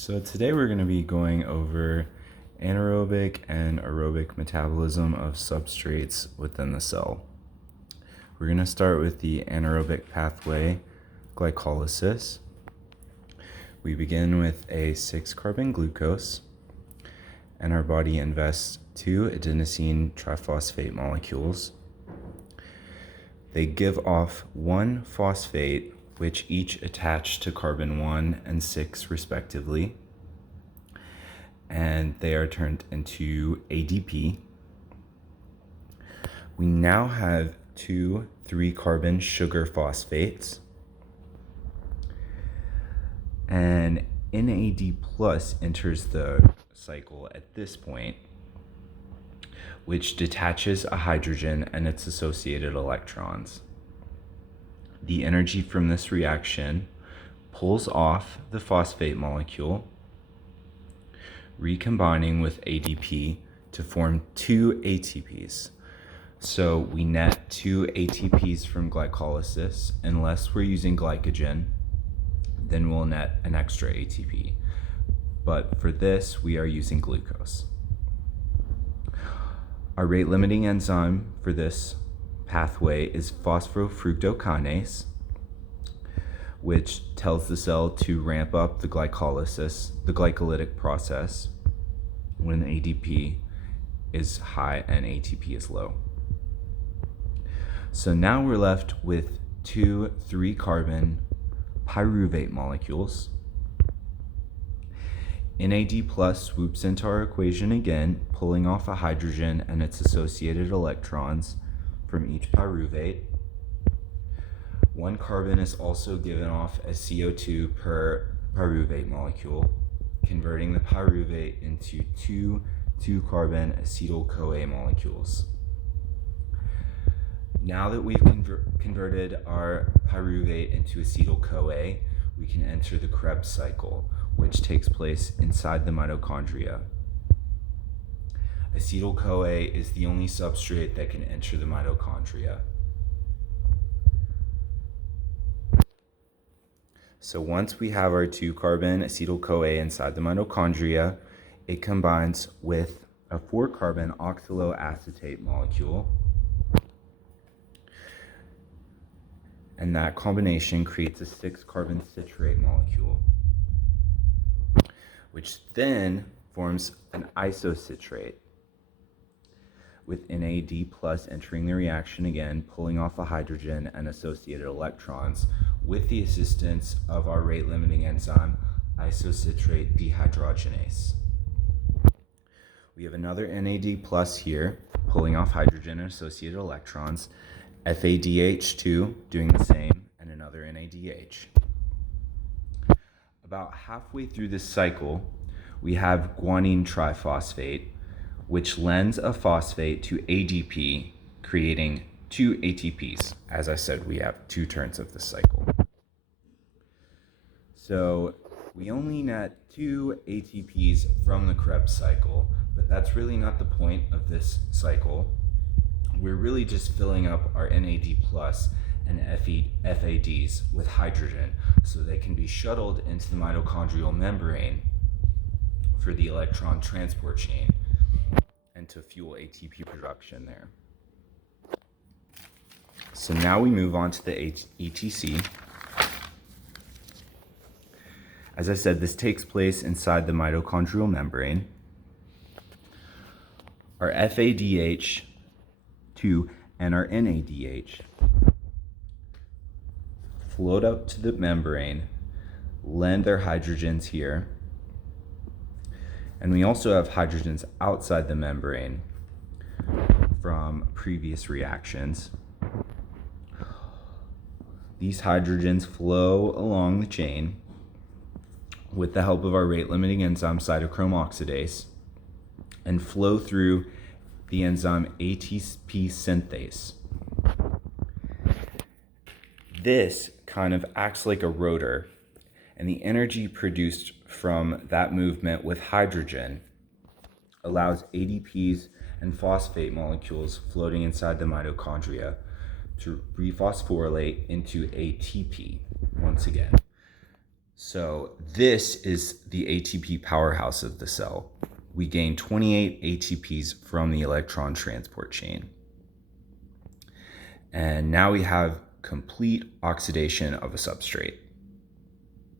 So today we're going to be going over anaerobic and aerobic metabolism of substrates within the cell. We're going to start with the anaerobic pathway, glycolysis. We begin with a 6-carbon glucose, and our body invests 2 adenosine triphosphate molecules. They give off 1 phosphate, which each attach to carbon 1 and 6 respectively, and they are turned into ADP. We now have 2 3-carbon sugar phosphates, and NAD+ enters the cycle at this point, which detaches a hydrogen and its associated electrons. The energy from this reaction pulls off the phosphate molecule, recombining with ADP to form 2 ATPs. So we net 2 ATPs from glycolysis. Unless we're using glycogen, then we'll net an extra ATP. But for this, we are using glucose. Our rate-limiting enzyme for this pathway is phosphofructokinase, which tells the cell to ramp up the glycolysis, the glycolytic process, when ADP is high and ATP is low. So now we're left with 2 3-carbon pyruvate molecules. NAD+ swoops into our equation again, pulling off a hydrogen and its associated electrons from each pyruvate. 1 carbon is also given off as CO2 per pyruvate molecule, converting the pyruvate into 2 2-carbon acetyl-CoA molecules. Now that we've converted our pyruvate into acetyl-CoA, we can enter the Krebs cycle, which takes place inside the mitochondria. Acetyl-CoA is the only substrate that can enter the mitochondria. So once we have our 2-carbon acetyl-CoA inside the mitochondria, it combines with a 4-carbon oxaloacetate molecule, and that combination creates a 6-carbon citrate molecule, which then forms an isocitrate, with NAD+ entering the reaction again, pulling off a hydrogen and associated electrons with the assistance of our rate-limiting enzyme, isocitrate dehydrogenase. We have another NAD+ here, pulling off hydrogen and associated electrons, FADH2 doing the same, and another NADH. About halfway through this cycle, we have guanine triphosphate, which lends a phosphate to ADP, creating 2 ATPs. As I said, we have 2 turns of the cycle. So we only net 2 ATPs from the Krebs cycle, but that's really not the point of this cycle. We're really just filling up our NAD+ and FADs with hydrogen so they can be shuttled into the mitochondrial membrane for the electron transport chain and to fuel ATP production there. So now we move on to the ETC. As I said, this takes place inside the mitochondrial membrane. Our FADH2 and our NADH float up to the membrane, lend their hydrogens here, and we also have hydrogens outside the membrane from previous reactions. These hydrogens flow along the chain with the help of our rate-limiting enzyme cytochrome oxidase and flow through the enzyme ATP synthase. This kind of acts like a rotor, and the energy produced from that movement with hydrogen allows ADPs and phosphate molecules floating inside the mitochondria to rephosphorylate into ATP once again. So this is the ATP powerhouse of the cell. We gain 28 ATPs from the electron transport chain. And now we have complete oxidation of a substrate.